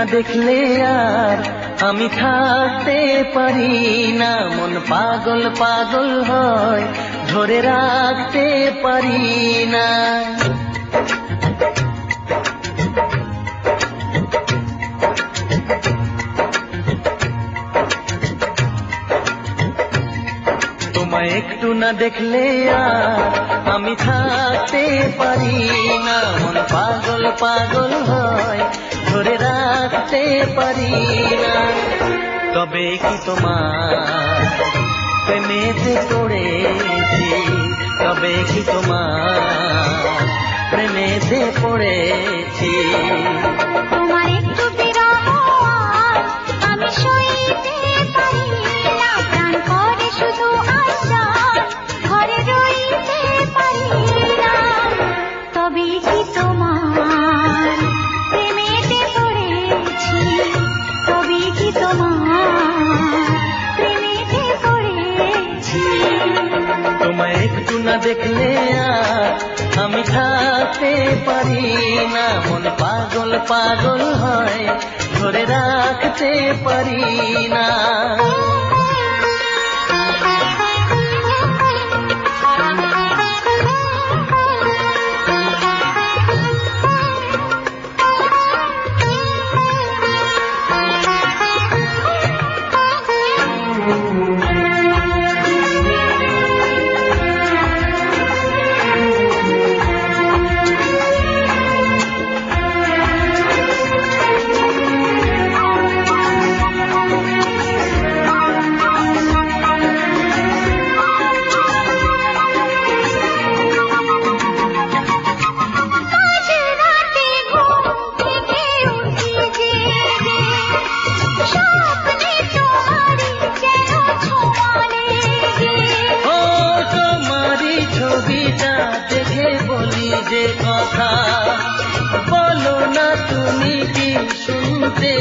না দেখলে আর আমি থাকতে পারি না, মন পাগল পাগল হয়, ধরে রাখতে পারি না। তোমায় একটু না দেখলে আর আমি থাকতে পারি না, মন পাগল পাগল হয়, ধরে রাখতে পারি না। তবে কি তোমার প্রেমেতে পড়েছি, তবে কি তোমার প্রেমেতে পড়েছি। তোমার একটু বিরহ আমি সইতে পারি না, প্রাণ করে শুধু আশা, ঘরে রইতে পারি না। তবে কি তোমার প্রেমেতে পড়েছি, তবে কি তোমার প্রেমেতে পড়েছি। তোমায় একটু না দেখলে আর আমি থাকতে পারি না, মন পাগল পাগল হয়, ধরে রাখতে পারি না। যে কথা বলো না তুমি কি শুনতে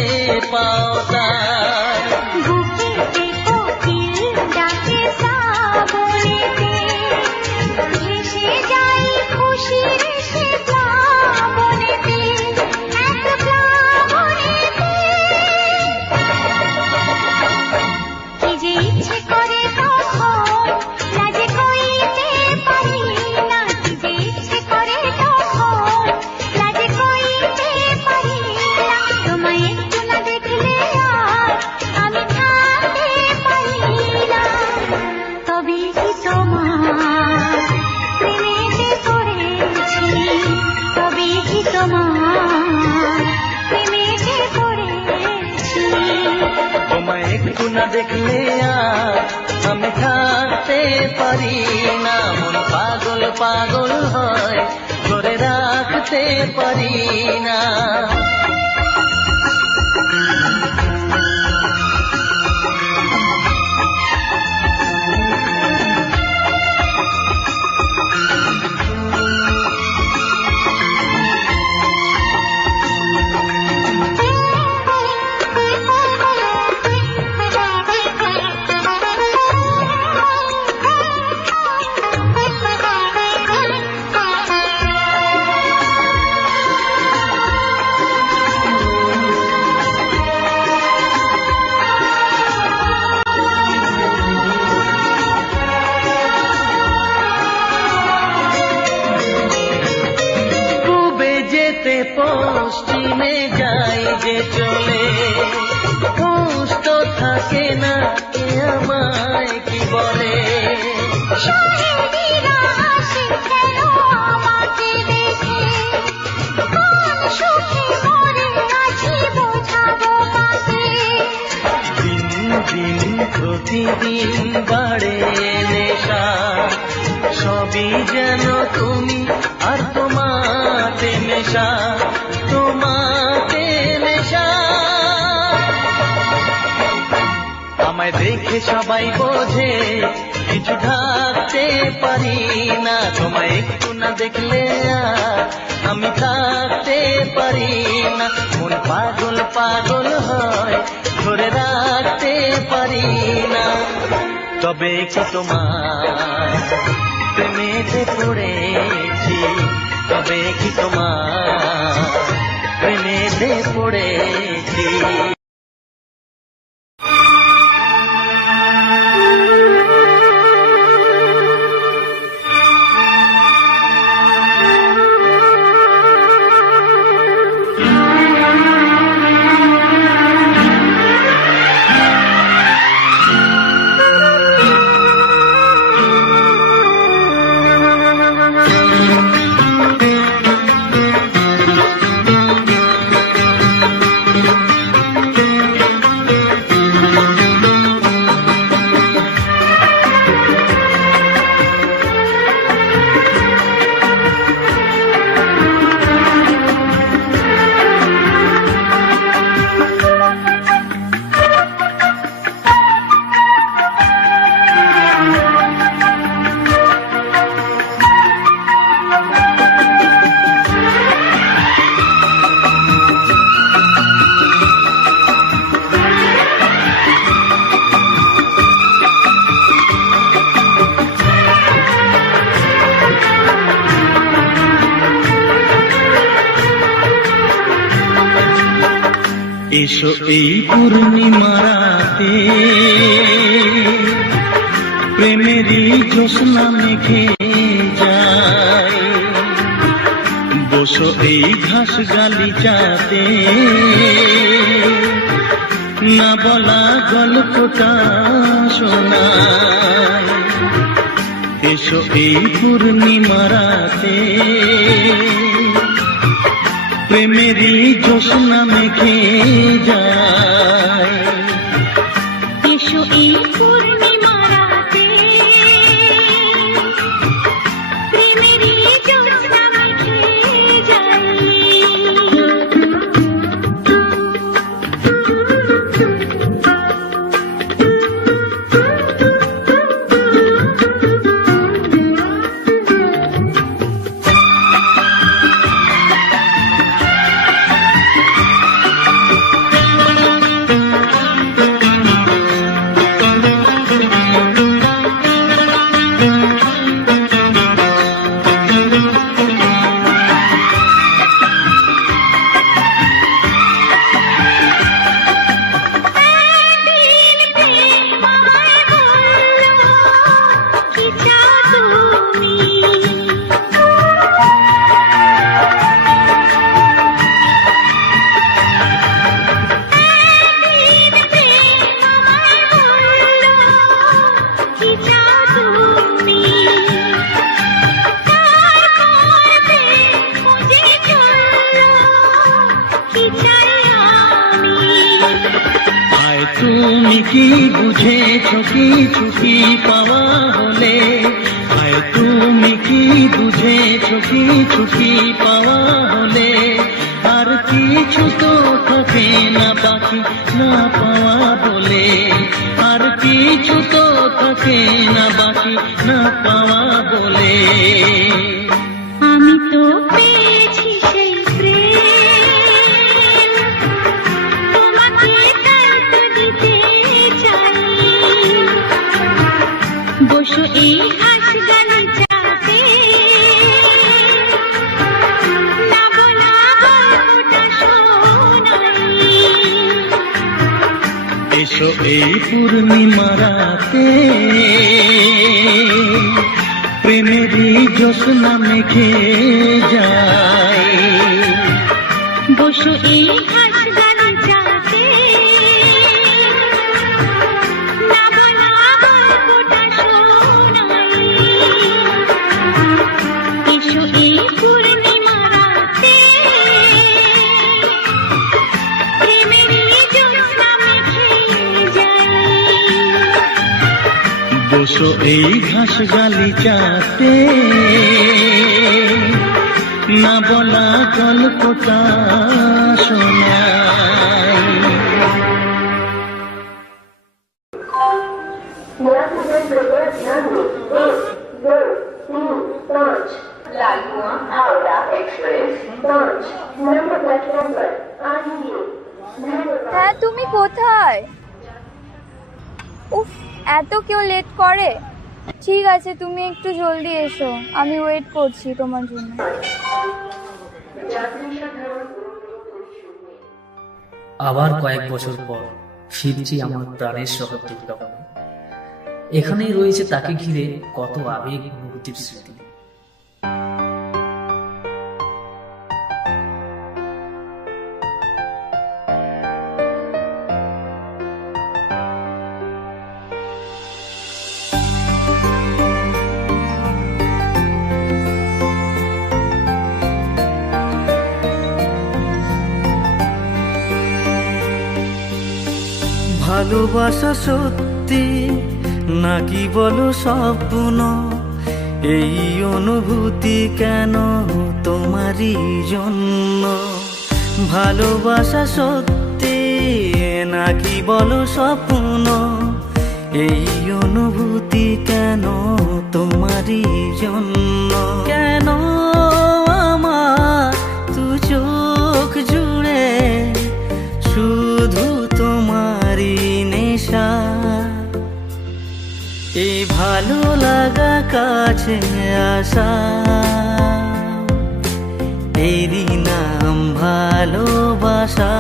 পাও তার? বুকেতে কোকিল ডাকে শ্রাবণেতে, ভেসে যাই খুশির সে প্লাবনেতে, এক প্লাবনেতে। কি যে ইচ্ছে করে তখন লাজে কইতে পারি না, কি যে ইচ্ছে করে তখন লাজে কইতে পারি না। তোমায় একটু না দেখলে আর আমি থাকতে পারি না, তবে কি তোমার প্রেমেতে পড়েছি, তবে কি তোমার প্রেমেতে পড়েছি। তোমায় একটু না দেখলে আর আমি থাকতে পারি না, মন পাগল পাগল হয়, ধরে রাখতে পারি না। পশ্চিমে যাই যে চলে, হুঁশ তো থাকে না, কে আমায় কি বলে। শাহেদিরা আসে কেন আমাকে দেখে, কোন সুখে মরে আছি বোঝাবো কাকে। দিন দিন প্রতিদিন বাড়ে নেশা, সবই যেন তুমি আর তোমাতে নেশা, তোমাতে নেশা। আমায় দেখে সবাই বোঝে কিছু ঢাকতে পারি না, তোমায় একটু না দেখলে আর আমি থাকতে পারি না, মন পাগল পাগল হয়, ধরে রাখতে পারি না। তবে কি তোমার প্রেমেতে পড়েছি, তবে কি তোমার প্রেমেতে পড়েছি। এসো এই পূর্ণিমা রাতে প্রেমেরই জ্যোৎস্না মেঘে যায়, বসো এই ঘাস গালিচাতে না বলা গল্পটা শোনায়। এসো এই পূর্ণিমা রাতে প্রেমেরই জ্যোৎস্না মেঘে যায়, এসো এই পূর্ণিমা রাতে প্রেমেরই জ্যোৎস্না মেঘে যায়। তুমি কি বুঝেছ কিছু কি পাওয়া হলে, আয় তুমি কি বুঝেছ কিছু কি পাওয়া হলে, আর কিছু তো থাকে না বাকি না পাওয়া বলে, আর কিছু তো থাকে না বাকি না পাওয়া বলে। আমি তো পেয়েছি সেই প্রেম, তোমাকে তার তো দিতে চাই। বসো এই ঘাস গালিচাতে না বলা গল্পটা শোনাই। এসো এই পূর্ণিমা রাতে প্রেমেরই জ্যোৎস্না মেঘে যায়, বসো এই ঘাস গালিচাতে না বলা গল্পটা শোনাই। এসো এই পূর্ণিমা রাতে প্রেমেরই জ্যোৎস্না মেঘে যায়। বসো এই ঘাস গালিচাতে না বলা গল্পটা শোনাই। Lalkuan Howrah express 5 number platform पर आइए। হ্যাঁ তুমি কোথায়? উফ, এত কেউ লেট করে। ঠিক আছে, তুমি একটু জলদি এসো, আমি ওয়েট করছি তোমার জন্য। আবার কয়েক বছর পর ফিরছি আমার প্রাণের শহর দুর্গাপুরে। এখানেই রয়েছে তাকে ঘিরে কত আবেগ অনুভূতির স্মৃতি। ভালোবাসা সত্যি নাকি বলো স্বপ্ন, এই অনুভূতি কেন তোমারই জন্য? ভালোবাসা সত্যি নাকি বলো স্বপ্ন, এই অনুভূতি কেন তোমারই জন্য? কেন আমার দু চোখ জুড়ে শুধু তোমারই নেশা? এই ভালো লাগা কাছে আসা, এরই নাম ভালোবাসা।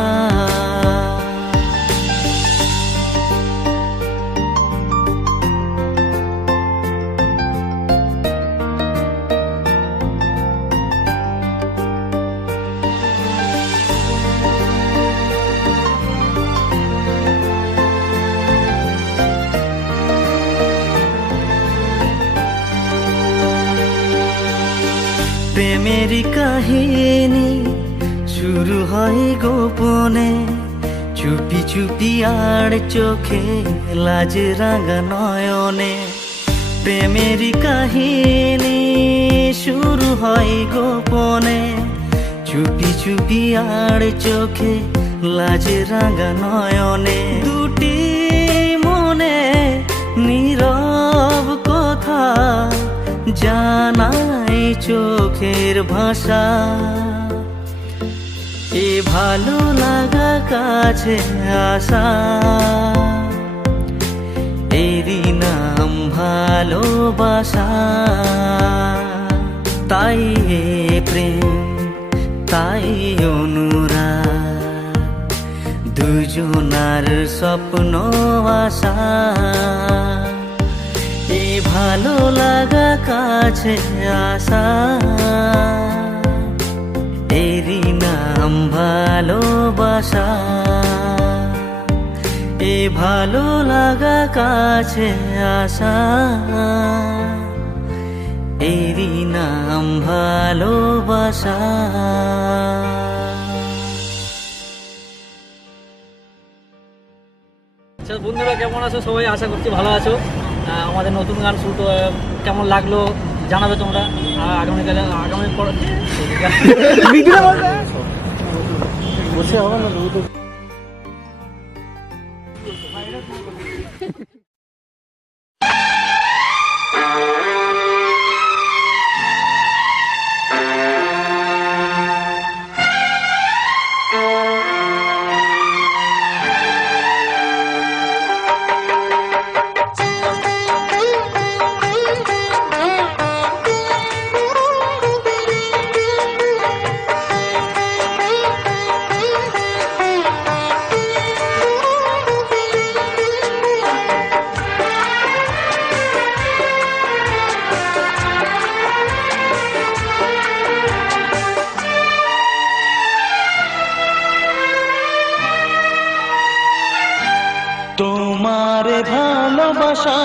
প্রেমেরই কাহিনী শুরু হয় গোপনে, চুপি চুপি আর চোখে লাজ রাঙা নয়নে। প্রেমেরই কাহিনী শুরু হয় গোপনে, চুপি চুপি আর চোখে লাজ রাঙা নয়নে। দুটি মনে নীরব কথা জানাই চোখের ভাষা। এ ভালো লাগা কাছে আসা, এরই নাম ভালোবাসা। তাই এ প্রেম, তাই অনুরাগ, দুজনার স্বপ্ন আশা। এই ভালো লাগা কাছে আসা, এরই নাম ভালোবাসা। এই ভালো লাগা কাছে আসা, এরই নাম ভালোবাসা। বন্ধুরা কেমন আছো সবাই? আশা করছি ভালো আছো। আমাদের নতুন গান শুট কেমন লাগলো জানাবে তোমরা। আগামীকালে পর বসে হবে না। তোমারে ভালোবাসা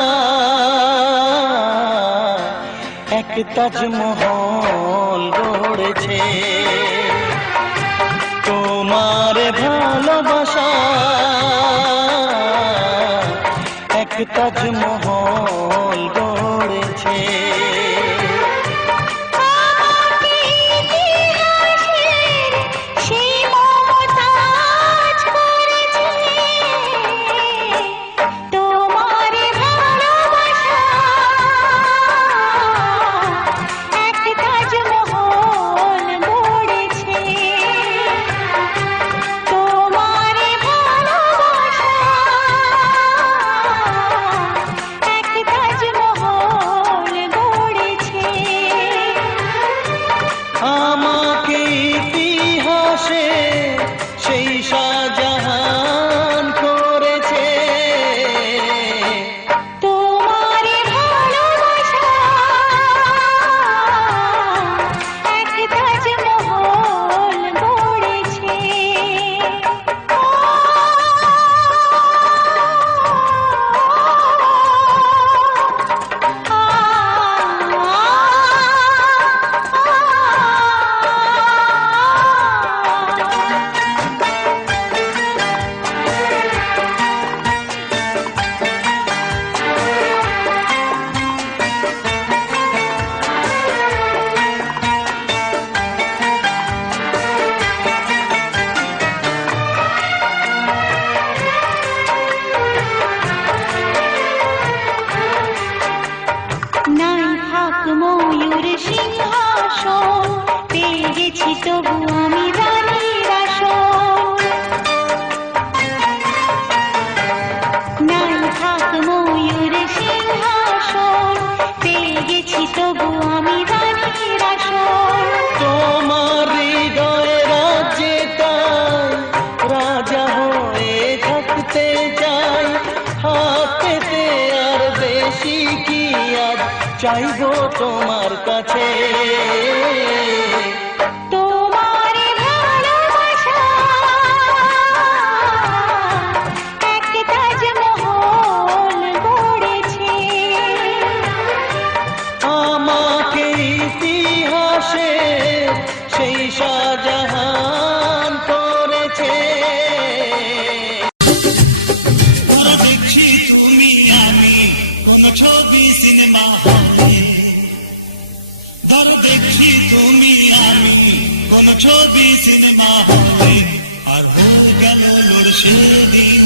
এক তাজমহল গড়েছে। তোমারে ভালোবাসা এক তাজমহল গড়েছে। এক চাইবো তোমার কাছে। তোমার ভালোবাসা এক তাজমহল গড়েছে, আমাকে ইতিহাসে সেই শাহজাহান করেছে। দেখছি তুমি আমি কোন ছবি সিনেমা হলে, ধর দেখছি তুমি আমি কোন ছবি সিনেমা হলে, আর হয়ে গেল নূর সেদিন।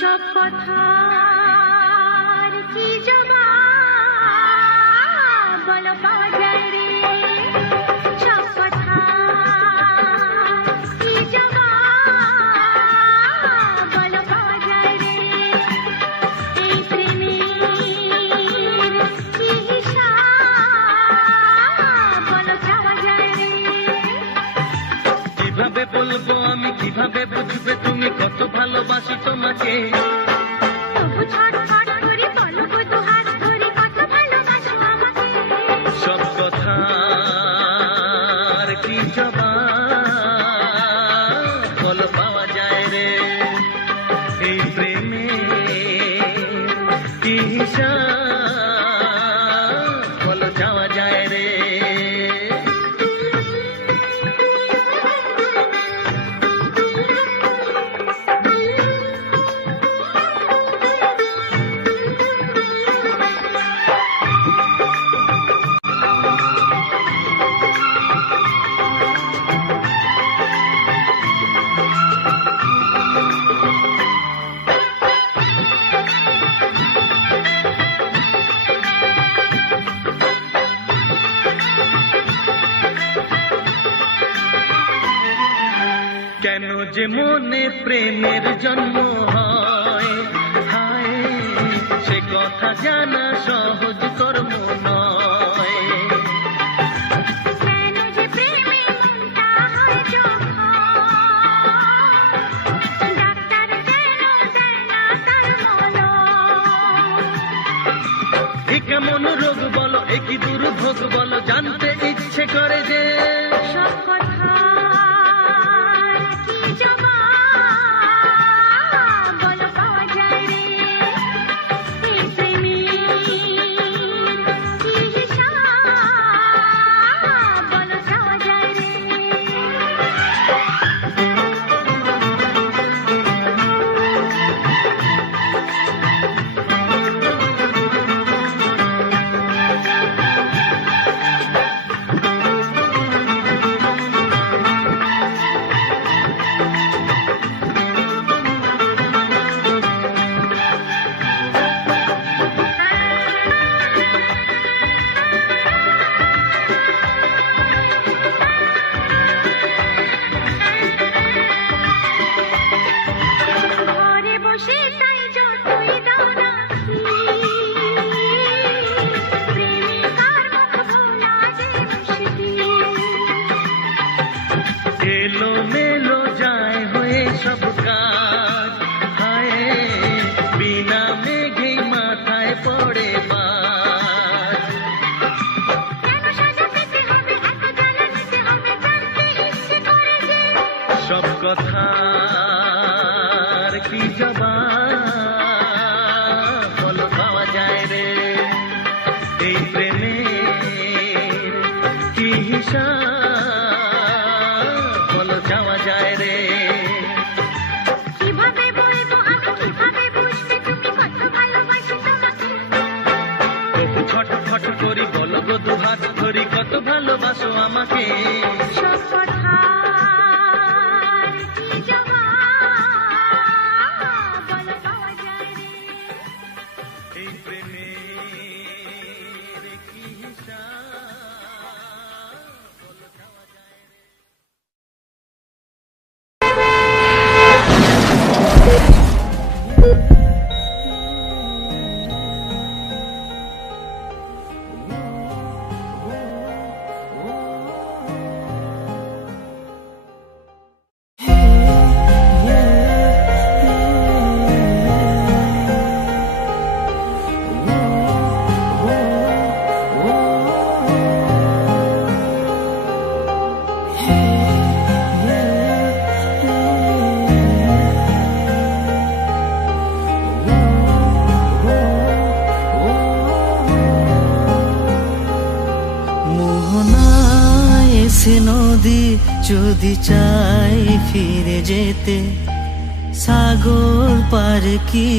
সব কথার কি জবাব বলো পাওয়া যায় রে, সব কথার কি জবাব বলো পাওয়া যায় রে, এই প্রেমের কি হিসাব বলো চাওয়া যায় রে। কিভাবে বুঝবে তুমি কত ভালোবাসি তোমাকে? তবু ছটফট করে বলো গো দুহাত ধরে কত ভালোবাসো আমাকে। সব কথার কি জবাব বলো পাওয়া যায় রে? এই প্রেমে কি হিসাব বলো যাওয়া যায় রে? কেন যে মনে প্রেমের জন্ম হয়, হায় সে কথা জানা সহজ কর্ম নয়। কেন যে প্রেমে মনটা হয় জখম, ডাক্তার যেন দেয় না তার মলম। এ কেমন রোগ বলো, এ কি দুর্ভোগ বলো, জানতে ইচ্ছে করে যে সব কথার কি জবাব বলো পাওয়া যায় রে? এই প্রেমের কি হিসাব বলো যাওয়া যায় রে? ঘরে বসে তাই যতই দাও না প্রেমিকার মুখ ভোলা যে মুশকিল। এলো মেলো যায় হয়ে সব কাজ, হায় বিনা মেঘেই মাথায় পড়ে বাজ। কেন সাজা পেতে হবে, এত জ্বালা নিতে হবে, জানতে ইচ্ছে করে যে সব কথার কি জবাব বলো পাওয়া যায় রে? এই প্রেমের কি হিসাব বলো যাওয়া যায় রে? কিভাবে বলবো আমি, কিভাবে বুঝবে তুমি কত ভালোবাসি তোমাকে? তবু ছটফট করি বলো গো দুহাত ধরি কত ভালোবাসো আমাকে? সব কথার কি জবাব বলো পাওয়া যায় রে? এই প্রেমের কি হিসাব বলো যাওয়া যায় রে? এসে নদী যদি চাই ফিরে যেতে, সাগর পার কি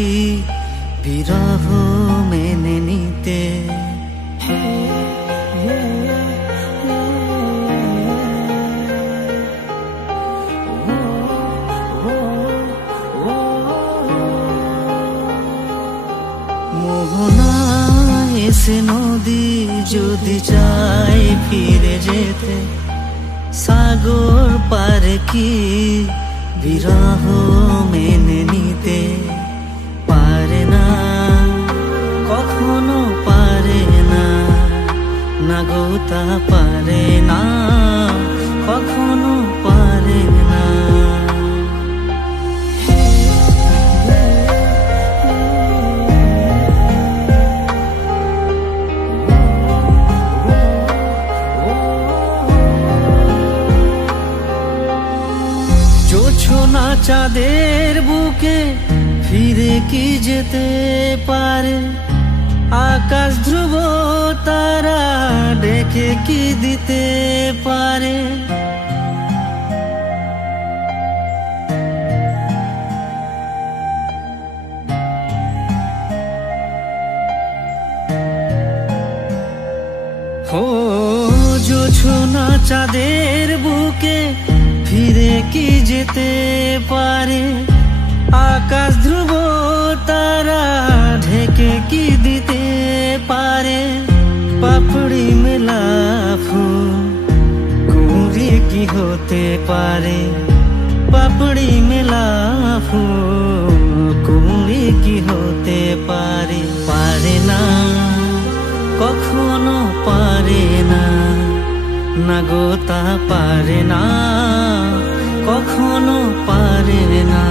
বিরহ মেনে নিতে? মোহনা এসে নদী যদি চাই ফিরে যেতে, সাগর পার কি বিরহ মেনে নিতে পারে না, কখনো পারে না, না গো তা পারে না, কখনো পারে না। চাঁদের বুকে ফিরে কি যেতে পারে, আকাশ ধ্রুব তারা ডেকে কি দিতে পারে। ও জোছনা চাঁদের বুকে ফিরে কি যেতে পারে, আকাশ ধ্রুব তারা ঢেকে কি দিতে পারে। পাপড়ি মেলা ফুল কুঁড়ি কি হতে পারে, পাপড়ি মেলা ফুল কুঁড়ি কি হতে পারে। পারে না, কখনো পারে না, না গো তা পারে না, কখনো পারে না।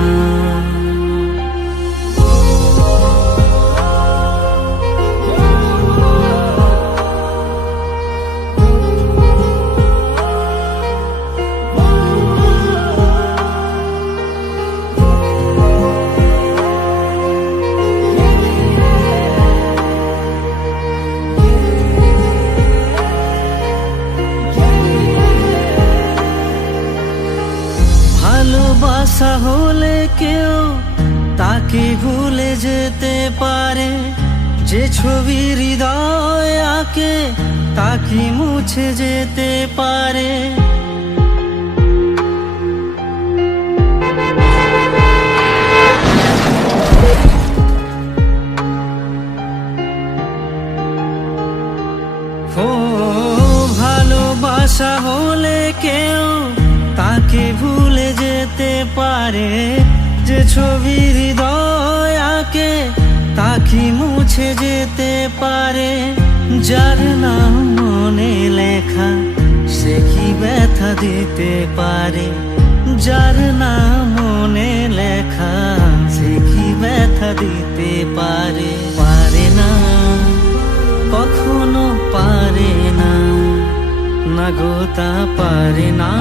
ভালোবাসা হলে কেউ তাকে ভুলে যেতে পারে, যে ছবি হৃদয় আঁকে তাকে মুছে যেতে পারে। ও ভালোবাসা হলে কেউ তাকে ভুলে যেতে পারে, যে ছবি হৃদয় আঁকে তাকে মুছে যেতে পারে। যার নাম মনে লেখা সে কি ব্যথা দিতে পারে, যার নাম মনে লেখা সে কি ব্যথা দিতে পারে। পারে না, কখনো পারে না, না গো তা পারে না।